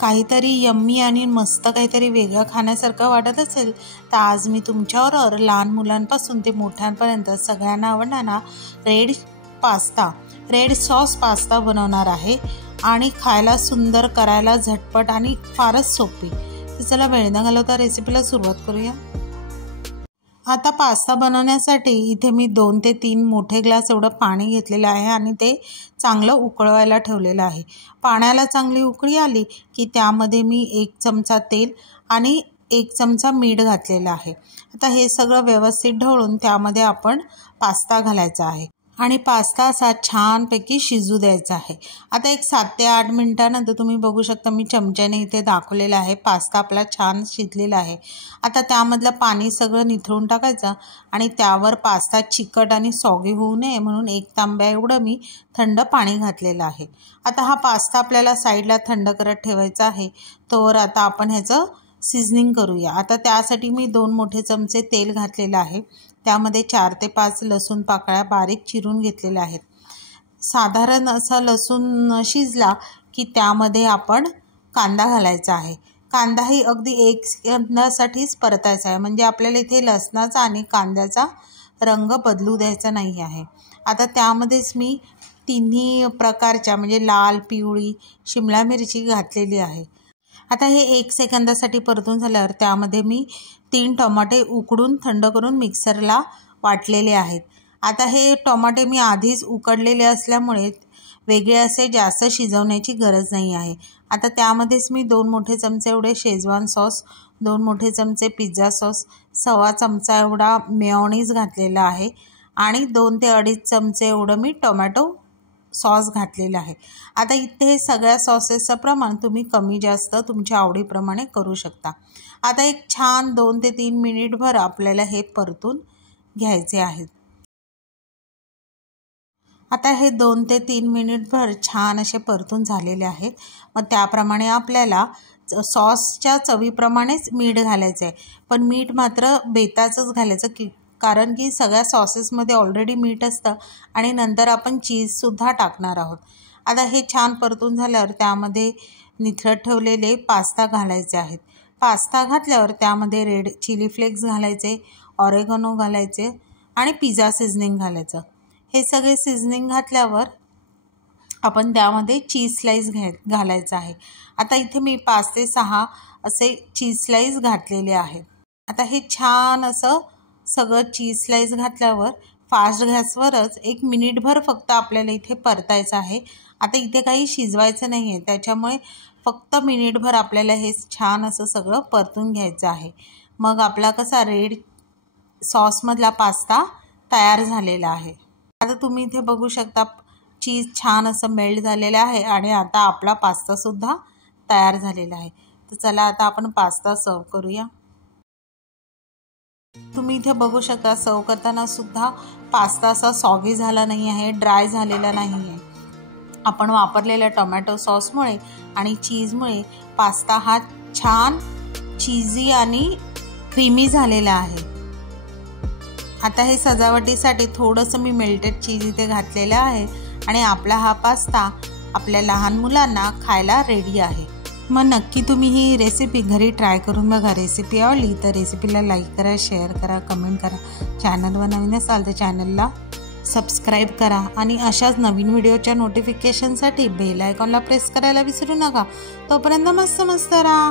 काहीतरी यम्मी आणि मस्त काहीतरी वेगळं खाण्यासारखं वाटत असेल तर आज मी तुमच्याबरोबर लहान मुलांपासून ते मोठ्यांपर्यंत सगळ्यांना आवडणारा रेड सॉस पास्ता बनवणार आहे आणि खायला सुंदर, करायला झटपट आणि फारच सोपी। तर चला वेळ न घालवता रेसिपीला सुरुवात करूया। आता पास्ता बनवण्यासाठी इथे मी 2 ते 3 मोठे ग्लास एवढं पाणी घेतलेलं आहे आणि ते चांगलं उकळवायला ठेवलेलं आहे। पाण्याला चांगली उकळी आली की त्यामध्ये मी 1 चमचा तेल आणि 1 चमचा मीठ घातलेलं आहे। आता हे सगळं व्यवस्थित ढवळून त्यामध्ये आपण पास्ता घालायचा आहे आणि पास्ता असा छानपैकी शिजू द्यायचा आहे। आता एक 7 ते 8 मिनिटानंतर तुम्ही बघू शकता, मी चमच्याने इथे दाखवलेला आहे पास्ता आपला छान शिजलेला आहे। आता त्यामधलं पाणी सगळं निथळून टाकायचं आणि त्यावर पास्ता चिकट आणि सॉगी होऊ नये म्हणून 1 तांब्या एवढं मी थंड पाणी घातलेलं आहे। आता हा पास्ता आपल्याला साईडला थंड करत ठेवायचा आहे। तोवर आता आपण ह्याचं सीझनिंग करूया। आता त्यासाठी मी 2 मोठे चमचे तेल घातलेलं आहे। त्यामध्ये 4 ते 5 लसूण पाकळ्या बारीक चिरून घेतलेल्या आहेत। साधारण असा लसूण शिजला की त्यामध्ये आपण कांदा घालायचा आहे। कांदाही अगदी 1 सेकंदासाठीच परतायचा आहे, म्हणजे आपल्याला इथे लसणाचा आणि कांद्याचा रंग बदलू द्यायचा नाही आहे। आता त्यामध्येच मी तिन्ही प्रकारच्या म्हणजे लाल, पिवळी, शिमला मिरची घातलेली आहे। आता हे 1 सेकंदासाठी परतून झाल्यावर त्यामध्ये मी 3 टोमॅटे उकडून थंड करून मिक्सरला वाटलेले आहेत। आता हे टोमॅटे मी आधीच उकडलेले असल्यामुळे वेगळे असे जास्त शिजवण्याची गरज नाही आहे। आता त्यामध्येच मी 2 मोठे चमचे एवढे शेजवान सॉस, 2 मोठे चमचे पिझ्झा सॉस, 1/2 चमचा एवढा मेयोनीज घातलेला आहे आणि 2 ते 2.5 चमचे एवढं मी टोमॅटो सॉस घातलेला आहे। आता इथे सगळ्या सॉसेसचं प्रमाण तुम्ही कमी जास्त तुमच्या आवडीप्रमाणे करू शकता। आता एक छान 2 ते 3 मिनिटभर आपल्याला हे परतून घ्यायचे आहेत। आता हे 2 ते 3 मिनिटभर छान असे परतून झालेले आहेत। मग त्याप्रमाणे आपल्याला सॉसच्या चवीप्रमाणेच मीठ घालायचं आहे, पण मीठ मात्र बेताचंच घालायचं कारण की सगळ्या सॉसेसमध्ये ऑलरेडी मीठ असतं आणि नंतर आपण चीजसुद्धा टाकणार आहोत। आता हे छान परतून झाल्यावर त्यामध्ये निथळत ठेवलेले पास्ता घालायचे आहेत। पास्ता घातल्यावर त्यामध्ये रेड चिली फ्लेक्स घालायचे, ऑरेगनो घालायचे आणि पिझ्झा सीझनिंग घालायचं। हे सगळे सीझनिंग घातल्यावर आपण त्यामध्ये चीज स्लाइस घालायचं आहे। आता इथे मी 5 ते 6 असे चीज स्लाइस घातलेले आहेत। आता हे छान असं सगळं चीज स्लाइस घातल्यावर फास्ट गॅसवरच 1 मिनिटभर फक्त आपल्याला इथे परतायचं आहे। आता इथे काही शिजवायचं नाही आहे, त्याच्यामुळे फक्त मिनिटभर आपल्याला हे छान असं सगळं परतून घ्यायचं आहे। मग आपला कसा रेड सॉसमधला पास्ता तयार झालेला आहे। आता तुम्ही इथे बघू शकता चीज छान असं मेल्ट झालेलं आहे आणि आता आपला पास्तासुद्धा तयार झालेला आहे। तर चला आता आपण पास्ता सर्व करूया। तुम्ही इथे बघू शकता सर्व करताना सुद्धा पास्ता असा सॉगी झाला नाही आहे, ड्राय झालेला नाही आहे। आपण वापरलेल्या टोमॅटो सॉसमुळे आणि चीजमुळे पास्ता हा छान चीजी आणि क्रीमी झालेला आहे। आता हे सजावटीसाठी थोडंसं मी मेल्टेड चीज इथे घातलेलं आहे आणि आपला हा पास्ता आपल्या लहान मुलांना खायला रेडी आहे। मग नक्की तुम्ही ही रेसिपी घरी ट्राय करून बघा। रेसिपी आवडली तर रेसिपीला लाईक करा, शेअर करा, कमेंट करा। चॅनलवर नवीन असाल तर चॅनलला सबस्क्राईब करा आणि अशाच नवीन व्हिडिओच्या नोटिफिकेशनसाठी बेल आयकॉनला प्रेस करायला विसरू नका। तोपर्यंत मस्त राहा।